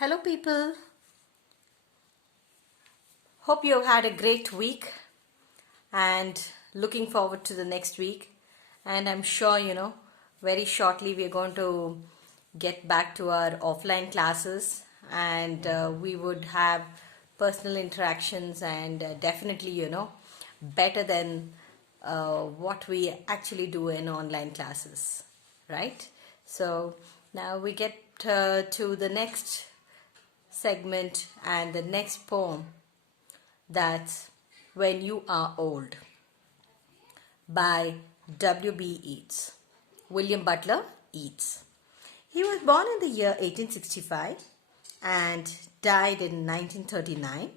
Hello, people. Hope you have had a great week and looking forward to the next week. And I'm sure, very shortly we're going to get back to our offline classes and we would have personal interactions and definitely, better than what we actually do in online classes, right? So now we get to the next segment and the next poem, that's When You Are Old by W.B. Yeats. William Butler Yeats. He was born in the year 1865 and died in 1939.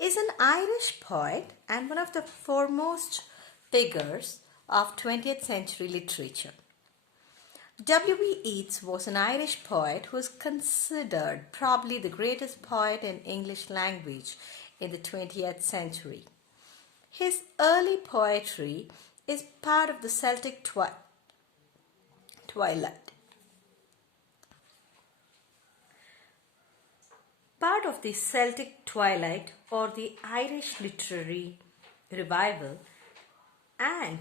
Is an Irish poet and one of the foremost figures of 20th century literature. W.B. Yeats was an Irish poet who is considered probably the greatest poet in English language in the 20th century. His early poetry is part of the Celtic twilight. Part of the Celtic twilight or the Irish literary revival, and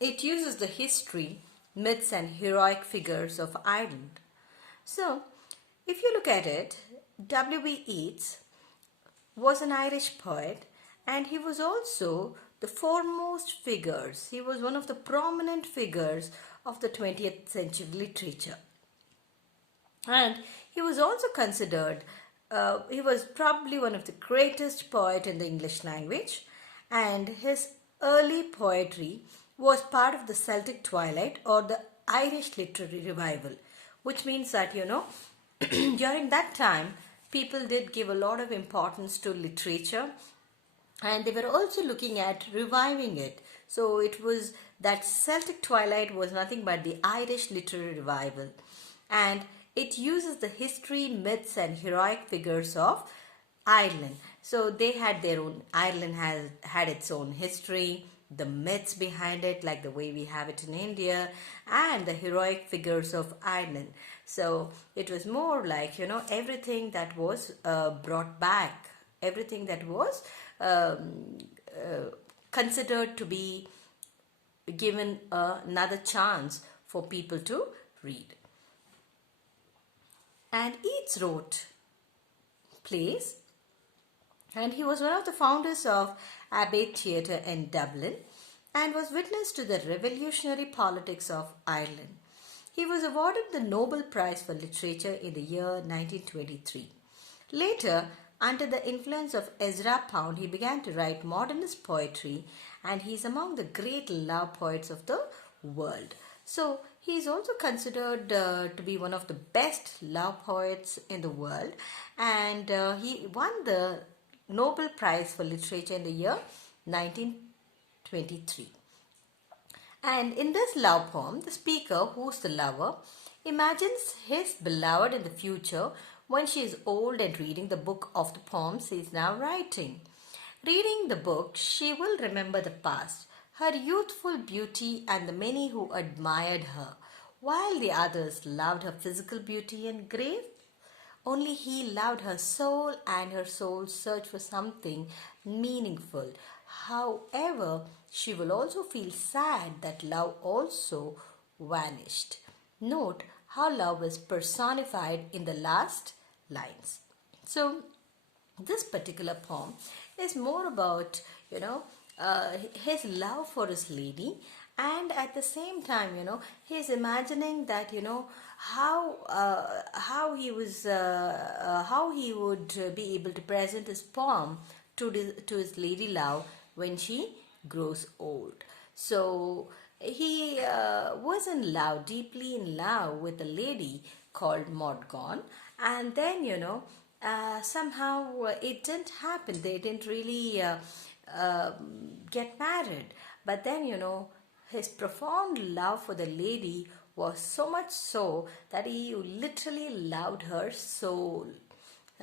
it uses the history, myths and heroic figures of Ireland. So, if you look at it, W.B. Yeats was an Irish poet and he was also the foremost figures. He was one of the prominent figures of the 20th century literature. And he was also considered, he was probably one of the greatest poet in the English language, and his early poetry was part of the Celtic twilight or the Irish literary revival, which means that, during that time, people did give a lot of importance to literature and they were also looking at reviving it. So it was that Celtic twilight was nothing but the Irish literary revival, and it uses the history, myths and heroic figures of Ireland. So they had their own, Ireland had its own history, the myths behind it, like the way we have it in India, and the heroic figures of Ireland. So it was more like, everything that was brought back, everything that was considered to be given another chance for people to read. And Yeats wrote plays, and he was one of the founders of Abbey Theatre in Dublin and was witness to the revolutionary politics of Ireland. He was awarded the Nobel Prize for Literature in the year 1923. Later, under the influence of Ezra Pound, he began to write modernist poetry, and he is among the great love poets of the world. So, he is also considered to be one of the best love poets in the world, and he won the Nobel Prize for Literature in the year 1923. And in this love poem, the speaker, who's the lover, imagines his beloved in the future when she is old and reading the book of the poems he is now writing. Reading the book, she will remember the past, her youthful beauty and the many who admired her, while the others loved her physical beauty and grace. Only he loved her soul, and her soul searched for something meaningful. However, she will also feel sad that love also vanished. Note how love is personified in the last lines. So, this particular poem is more about, his love for his lady, and at the same time, he's imagining that, how he was, how he would be able to present his poem to his lady love when she grows old. So he was in love, deeply in love with a lady called Morgan, and then somehow it didn't happen. They didn't really get married. But then his profound love for the lady was so much so that he literally loved her soul,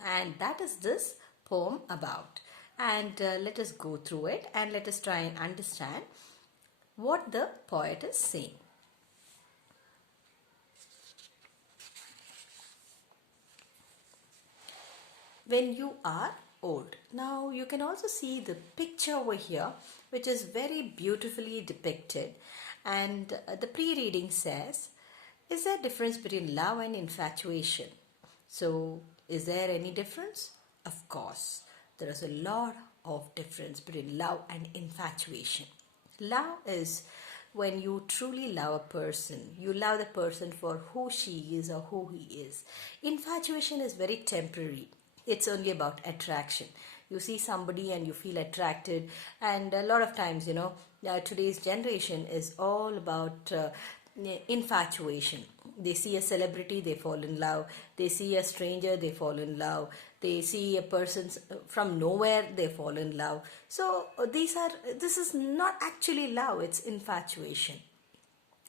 and that is this poem about. And let us go through it and let us try and understand what the poet is saying. when you are old. Now you can also see the picture over here, which is very beautifully depicted, and the pre-reading says, is there a difference between love and infatuation? So is there any difference? Of course, there is a lot of difference between love and infatuation. Love is when you truly love a person. You love the person for who she is or who he is. Infatuation is very temporary. It's only about attraction. You see somebody and you feel attracted, and a lot of times, today's generation is all about infatuation. They see a celebrity, they fall in love. They see a stranger, they fall in love. They see a person from nowhere, they fall in love. So this is not actually love, it's infatuation.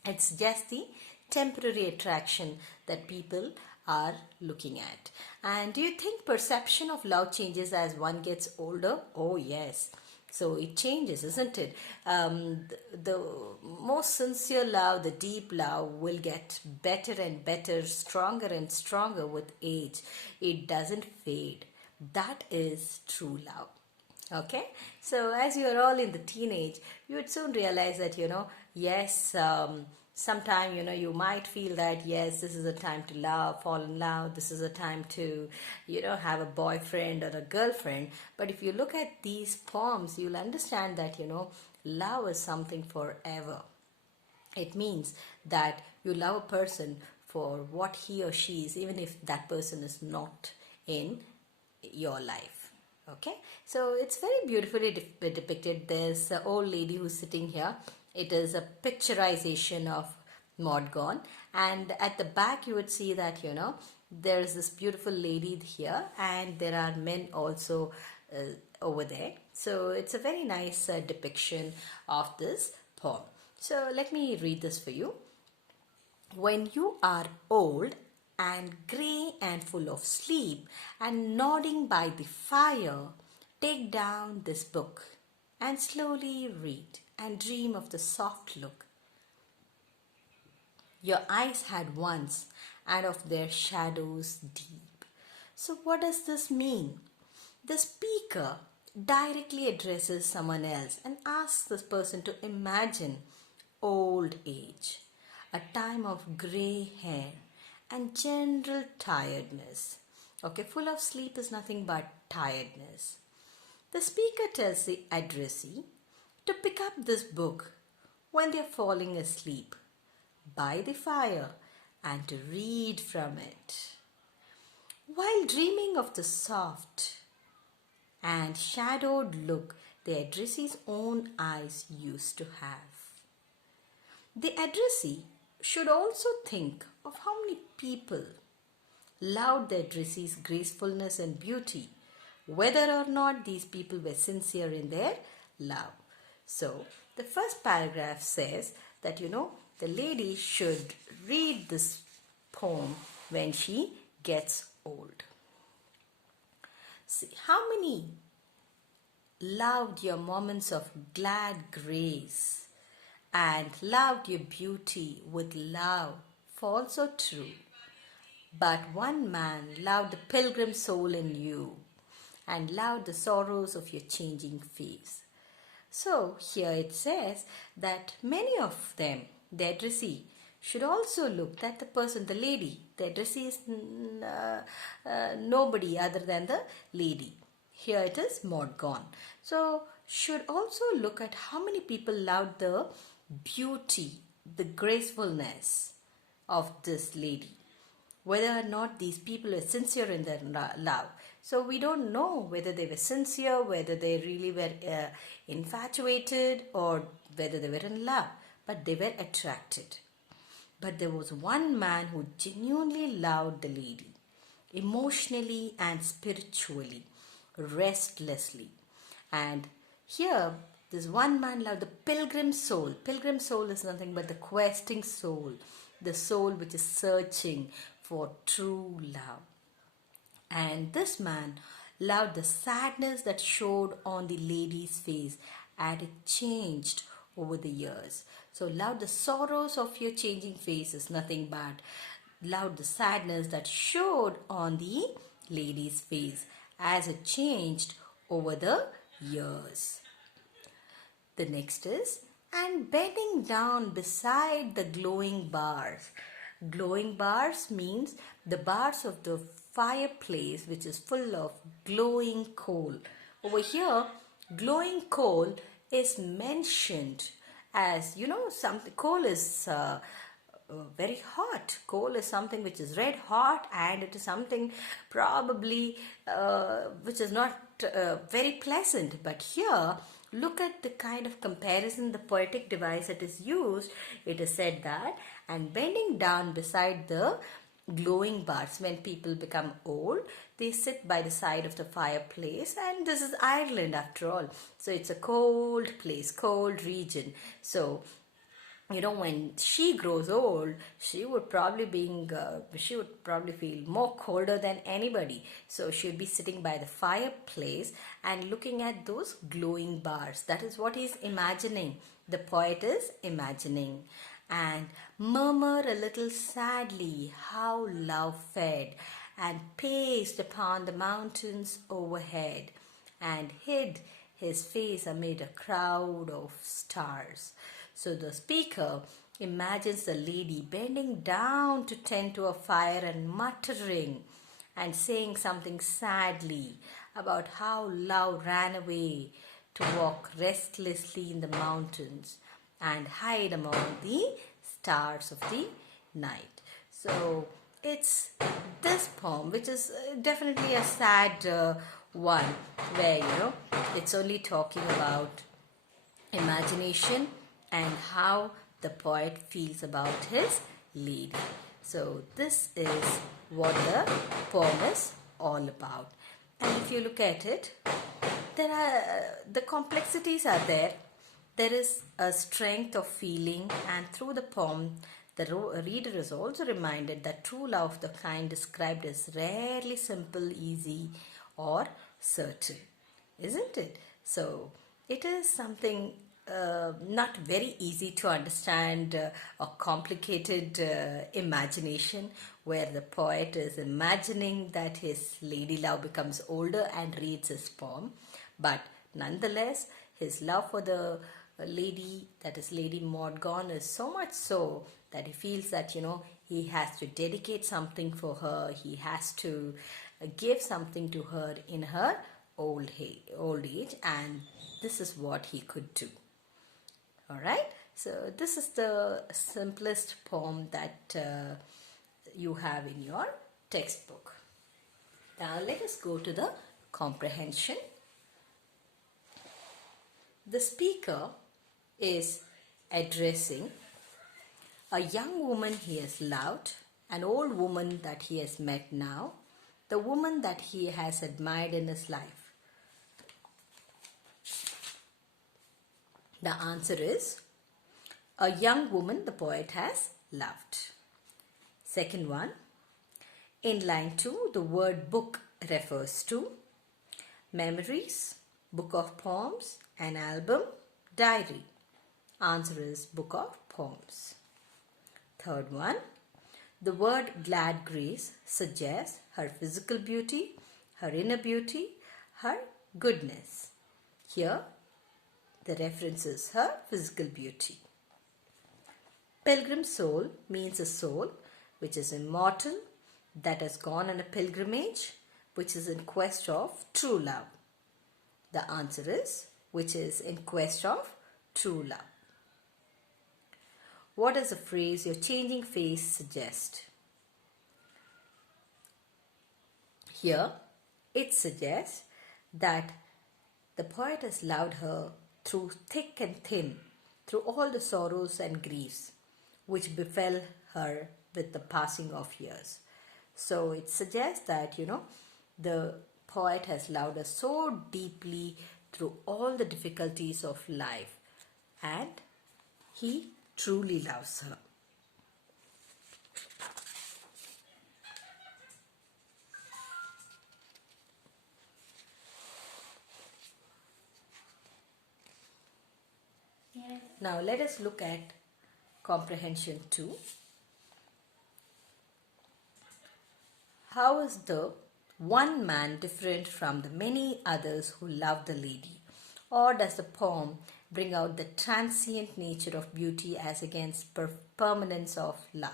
It's just the temporary attraction that people are looking at. And do you think perception of love changes as one gets older? Oh yes. So it changes, isn't it? The most sincere love, the deep love will get better and better, stronger and stronger with age. It doesn't fade. That is true love. Okay, so as you are all in the teenage, you would soon realize that, yes, sometime, you might feel that, yes, this is a time to love, fall in love. This is a time to, have a boyfriend or a girlfriend. But if you look at these poems, you'll understand that, love is something forever. It means that you love a person for what he or she is, even if that person is not in your life. Okay, so it's very beautifully depicted. There's an old lady who's sitting here. It is a picturization of Modgon, and at the back you would see that, there's this beautiful lady here, and there are men also over there. So it's a very nice depiction of this poem. So let me read this for you. When you are old and grey and full of sleep and nodding by the fire, take down this book and slowly read and dream of the soft look your eyes had once and of their shadows deep. So what does this mean? The speaker directly addresses someone else and asks this person to imagine old age, a time of grey hair and general tiredness. Okay, full of sleep is nothing but tiredness. The speaker tells the addressee to pick up this book when they are falling asleep by the fire and to read from it. While dreaming of the soft and shadowed look the addressee's own eyes used to have. The addressee should also think of how many people loved the addressee's gracefulness and beauty, whether or not these people were sincere in their love. So, the first paragraph says that, the lady should read this poem when she gets old. See, how many loved your moments of glad grace and loved your beauty with love false so true. But one man loved the pilgrim soul in you and loved the sorrows of your changing face. So here it says that many of them, the addressee, should also look that the person, the lady, the addressee is nobody other than the lady. Here it is Modgon. So should also look at how many people loved the beauty, the gracefulness of this lady, whether or not these people were sincere in their love. So we don't know whether they were sincere, whether they really were infatuated, or whether they were in love, but they were attracted. But there was one man who genuinely loved the lady, emotionally and spiritually, restlessly. And here, this one man loved the pilgrim soul. Pilgrim soul is nothing but the questing soul, the soul which is searching for true love. And this man loved the sadness that showed on the lady's face, and it changed over the years. So loved the sorrows of your changing face is nothing but loved the sadness that showed on the lady's face, as it changed over the years. The next is, and bending down beside the glowing bars. Glowing bars means the bars of the fireplace which is full of glowing coal. Over here, glowing coal is mentioned as, something. Coal is very hot. Coal is something which is red hot, and it is something probably which is not very pleasant. But here, look at the kind of comparison, the poetic device that is used. It is said that, and bending down beside the glowing bars. When people become old, they sit by the side of the fireplace, and this is Ireland after all. So it's a cold place, cold region. So when she grows old, she would probably feel more colder than anybody. So she would be sitting by the fireplace and looking at those glowing bars. That is what he's imagining. The poet is imagining. And murmur a little sadly how love fed and paced upon the mountains overhead and hid his face amid a crowd of stars. So the speaker imagines the lady bending down to tend to a fire and muttering and saying something sadly about how love ran away to walk restlessly in the mountains and hide among the stars of the night. So it's this poem, which is definitely a sad one, where it's only talking about imagination and how the poet feels about his lady. So this is what the poem is all about. And if you look at it, the complexities are there. There is a strength of feeling, and through the poem, the reader is also reminded that true love of the kind described is rarely simple, easy, or certain, isn't it? So it is something not very easy to understand, a complicated imagination, where the poet is imagining that his lady love becomes older and reads his poem. But nonetheless, his love for the lady, that is Lady Morgan, is so much so that he feels that he has to dedicate something for her. He has to give something to her in her old age, and this is what he could do. All right, so this is the simplest poem that you have in your textbook. Now let us go to the comprehension. The speaker is addressing a young woman he has loved, an old woman that he has met now, the woman that he has admired in his life. The answer is a young woman the poet has loved. Second one, in line 2, the word book refers to memories, book of poems, an album, diary. Answer is book of poems. Third one, the word glad grace suggests her physical beauty, her inner beauty, her goodness. Here, the reference is her physical beauty. Pilgrim soul means a soul which is immortal, that has gone on a pilgrimage, which is in quest of true love. The answer is which is in quest of true love. What does the phrase your changing face suggest? Here, it suggests that the poet has loved her through thick and thin, through all the sorrows and griefs which befell her with the passing of years. So it suggests that, the poet has loved her so deeply through all the difficulties of life, and he truly loves her. Now let us look at comprehension 2. How is the one man different from the many others who love the lady? Or does the poem bring out the transient nature of beauty as against permanence of love?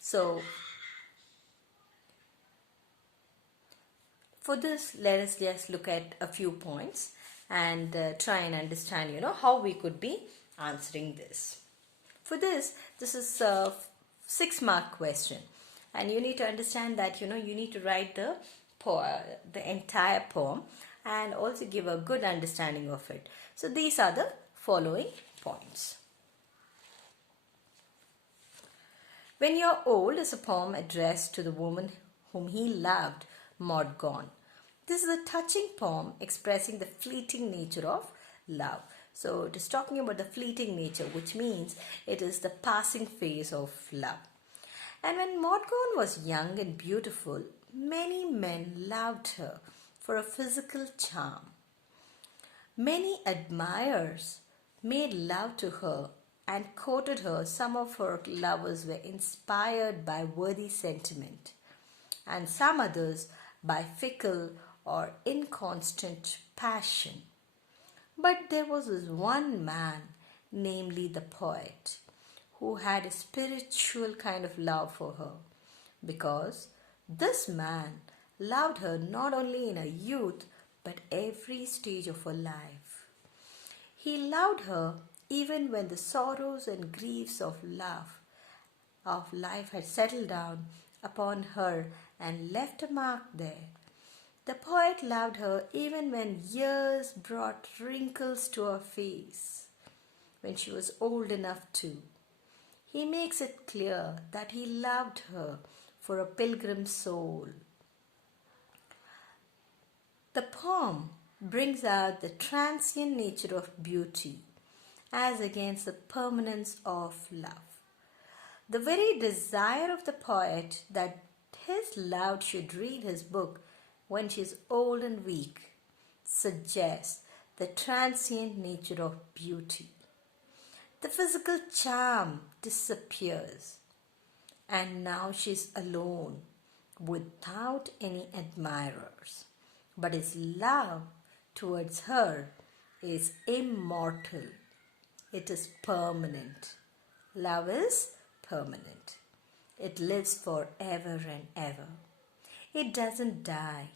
So, for this, let us just look at a few points and try and understand, how we could be answering this. For this is a 6-mark question, and you need to understand that, you need to write the entire poem and also give a good understanding of it. So these are the following points. When You're Old is a poem addressed to the woman whom he loved, Maud Gonne. This is a touching poem expressing the fleeting nature of love. So it is talking about the fleeting nature, which means it is the passing phase of love. And when Maud Gonne was young and beautiful, many men loved her for a physical charm. Many admirers made love to her and courted her. Some of her lovers were inspired by worthy sentiment, and some others by fickle or inconstant passion. But there was this one man, namely the poet, who had a spiritual kind of love for her, because this man loved her not only in her youth but every stage of her life. He loved her even when the sorrows and griefs of life had settled down upon her and left a mark there. The poet loved her even when years brought wrinkles to her face, when she was old enough too. He makes it clear that he loved her for a pilgrim soul. The poem brings out the transient nature of beauty as against the permanence of love. The very desire of the poet that his loved should read his book when she is old and weak suggests the transient nature of beauty. The physical charm disappears, and now she is alone without any admirers. But his love towards her is immortal. It is permanent. Love is permanent. It lives forever and ever. It doesn't die.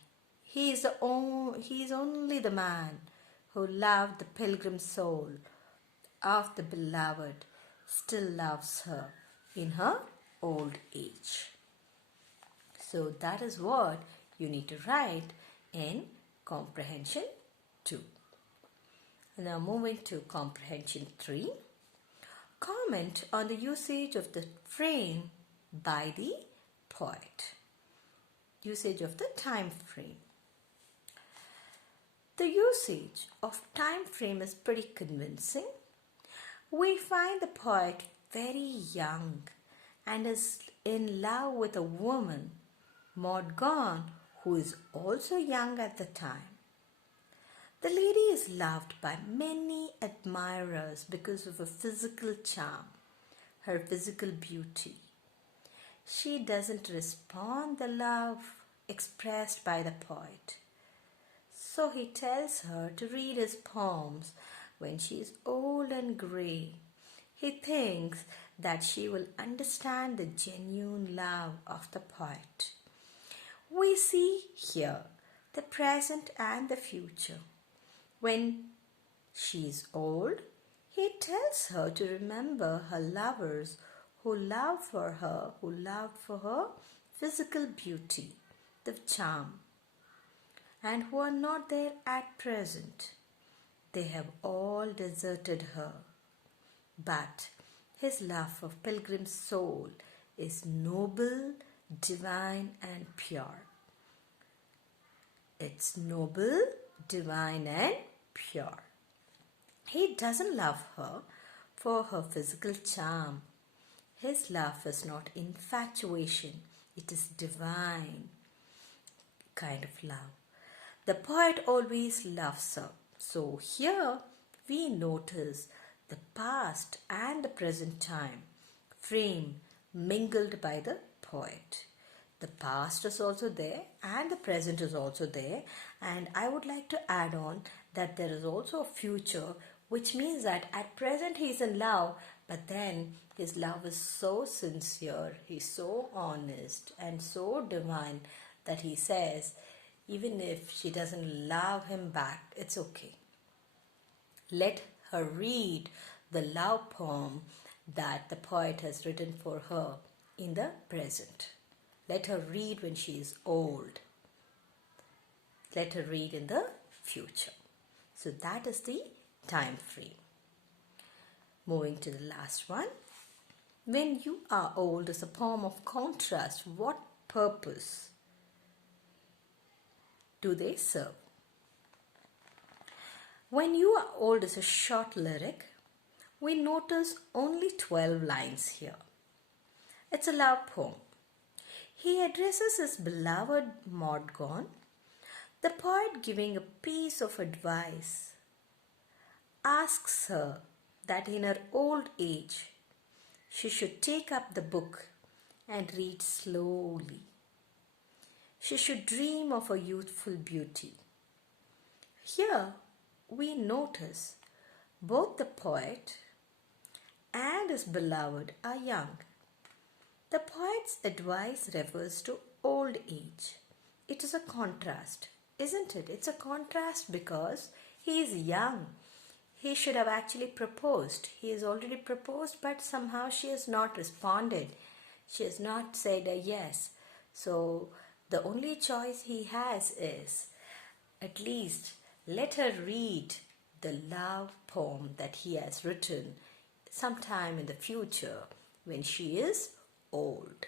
He is only the man who loved the pilgrim soul of the beloved, still loves her in her old age. So that is what you need to write in Comprehension 2. Now moving to Comprehension 3. Comment on the usage of the frame by the poet. Usage of the time frame. The usage of time frame is pretty convincing. We find the poet very young and is in love with a woman, Maud Gonne, who is also young at the time. The lady is loved by many admirers because of her physical charm, her physical beauty. She doesn't respond the love expressed by the poet. So he tells her to read his poems when she is old and grey. He thinks that she will understand the genuine love of the poet. We see here the present and the future. When she is old, he tells her to remember her lovers who loved for her physical beauty, the charm, and who are not there at present. They have all deserted her. But his love of pilgrim soul is noble, divine, and pure. It's noble, divine, and pure. He doesn't love her for her physical charm. His love is not infatuation, it is divine kind of love. The poet always loves her. So here we notice the past and the present time frame mingled by the poet. The past is also there and the present is also there. And I would like to add on that there is also a future, which means that at present he is in love, but then his love is so sincere, he's so honest and so divine that he says, even if she doesn't love him back, it's okay. Let her read the love poem that the poet has written for her in the present. Let her read when she is old. Let her read in the future. So that is the time frame. Moving to the last one. When you are old is a poem of contrast. What purpose do they serve? When you are old is a short lyric. We notice only 12 lines here. It's a love poem. He addresses his beloved Morgane, the poet giving a piece of advice, asks her that in her old age she should take up the book and read slowly. She should dream of her youthful beauty. Here we notice both the poet and his beloved are young. The poet's advice refers to old age. It is a contrast, isn't it? It's a contrast because he is young. He should have actually proposed. He has already proposed, but somehow she has not responded. She has not said a yes. So the only choice he has is at least let her read the love poem that he has written sometime in the future when she is old.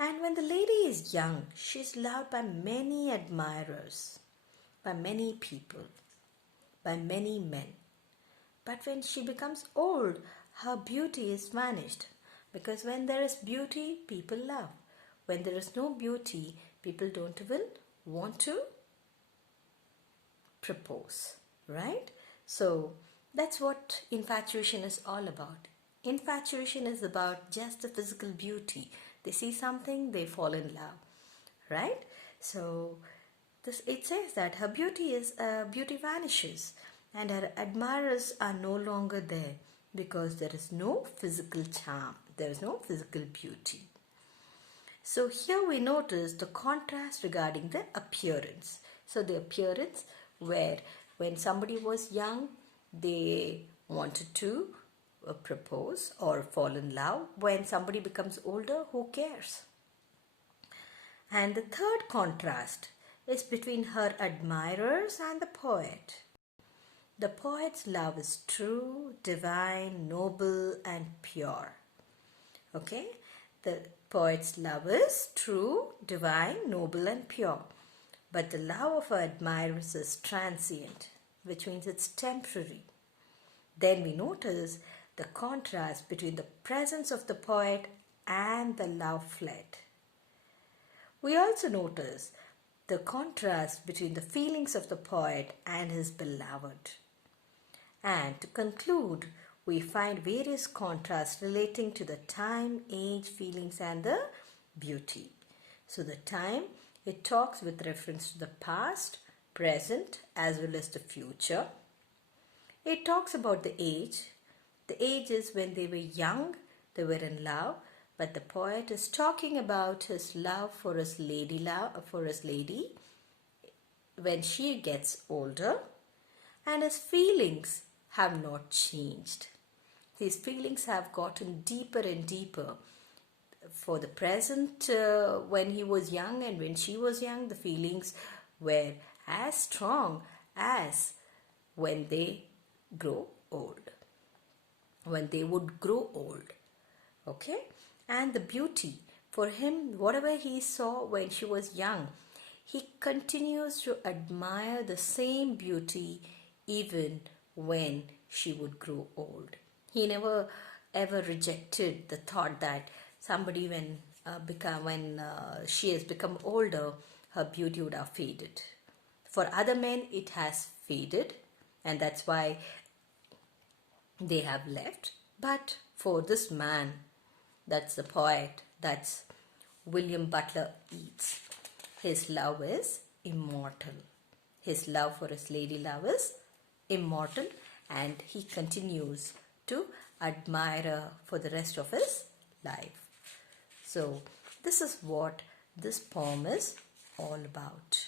And when the lady is young, she is loved by many admirers, by many people, by many men. But when she becomes old, her beauty is vanished. Because when there is beauty, people love. When there is no beauty, people don't even want to propose, right? So that's what infatuation is all about. Infatuation is about just the physical beauty. They see something, they fall in love, right? So it says that her beauty vanishes and her admirers are no longer there because there is no physical charm, there is no physical beauty. So here we notice the contrast regarding the appearance. So the appearance where when somebody was young, they wanted to propose or fall in love. When somebody becomes older, who cares? And the third contrast is between her admirers and the poet. The poet's love is true, divine, noble, and pure. Okay? The poet's love is true, divine, noble, and pure. But the love of her admirers is transient, which means it's temporary. Then we notice the contrast between the presence of the poet and the love fled. We also notice the contrast between the feelings of the poet and his beloved. And to conclude, we find various contrasts relating to the time, age, feelings, and the beauty. So the time, it talks with reference to the past, present, as well as the future. It talks about the age. The age is when they were young, they were in love, but the poet is talking about his love for his lady when she gets older, and his feelings have not changed. His feelings have gotten deeper and deeper. For the present, when he was young and when she was young, the feelings were as strong as when they grow old. When they would grow old. Okay? And the beauty, for him, whatever he saw when she was young, he continues to admire the same beauty even when she would grow old. He never ever rejected the thought that somebody when she has become older, her beauty would have faded. For other men, it has faded, and that's why they have left. But for this man, that's the poet, That's William Butler Yeats. His love is immortal. His love for his lady love is immortal, and he continues to admire her for the rest of his life. So, this is what this poem is all about,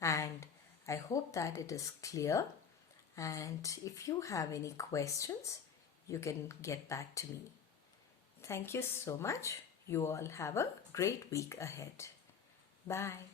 and I hope that it is clear. And if you have any questions, you can get back to me. Thank you so much. You all have a great week ahead. Bye.